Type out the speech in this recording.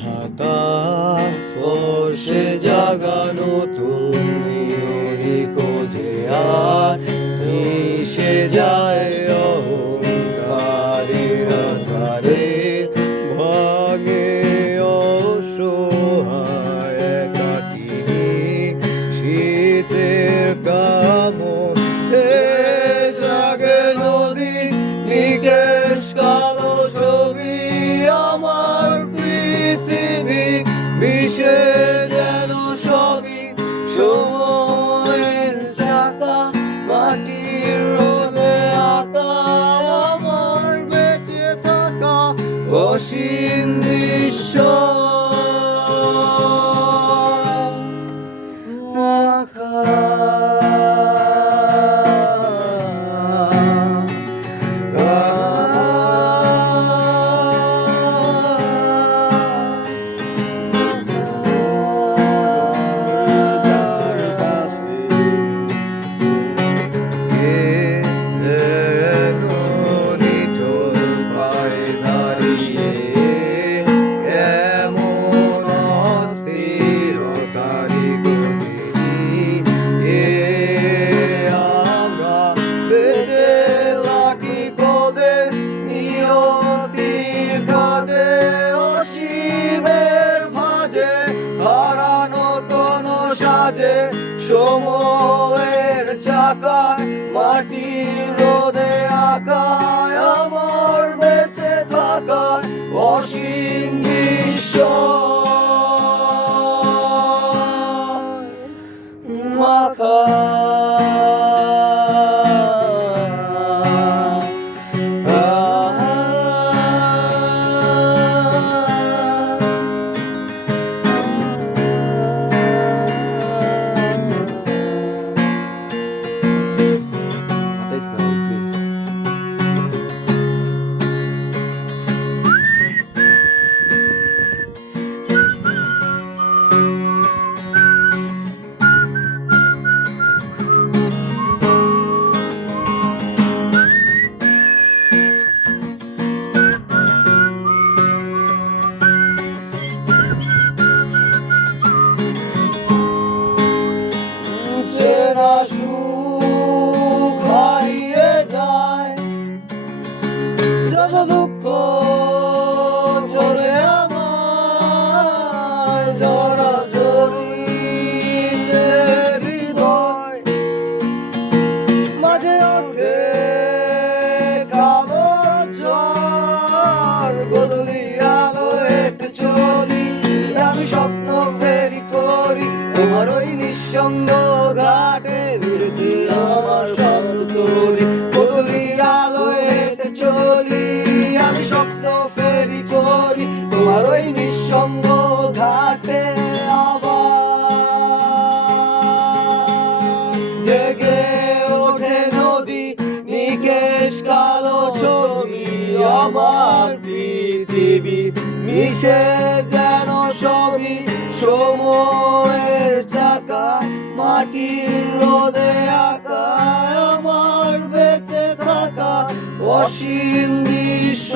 ঢাকার স্পর্শে জাগানো তুমি খোঁজে আর মিশে যায় অহংকারের আধারে ভাঙে অসহায় একাকিনী শীতের কামড় জাগে নদী নিকেশ কালো ছবি আমার পৃথিবী বিষে যেন সবই সময়ের চাকা মাটির রোদে আঁকা আমার বেঁচে থাকা অসীম দৃশ্য সময়ের চাকায় মাটির রোদে আঁকায় আমার বেঁচে থাকায় অসীম দৃশ্য মাখা সুখ হারিয়ে যায় যত দুঃখ চলে আমার জড়াজড়িতে হৃদয় মাঝে ওঠে কালো ঝড় গোধূলির আলো হেঁটে চলি আমি স্বপ্ন ফেরি করি তোমার ওই নিঃসঙ্গ ঘাটে ভিড়েছে আমার স্বপ্ন তরি গোধূলির আলো হেঁটে চলি আমি স্বপ্ন ফেরি করি তোমার ওই নিঃসঙ্গ ঘাটে আবার জেগে ওঠে নদী নিকেশ কালো ছবি আমার পৃথিবী মিশে যেন সবই সময়ের চাকা মাটির রোদে আঁকা আমার বেঁচে থাকা অসীম দৃশ্য।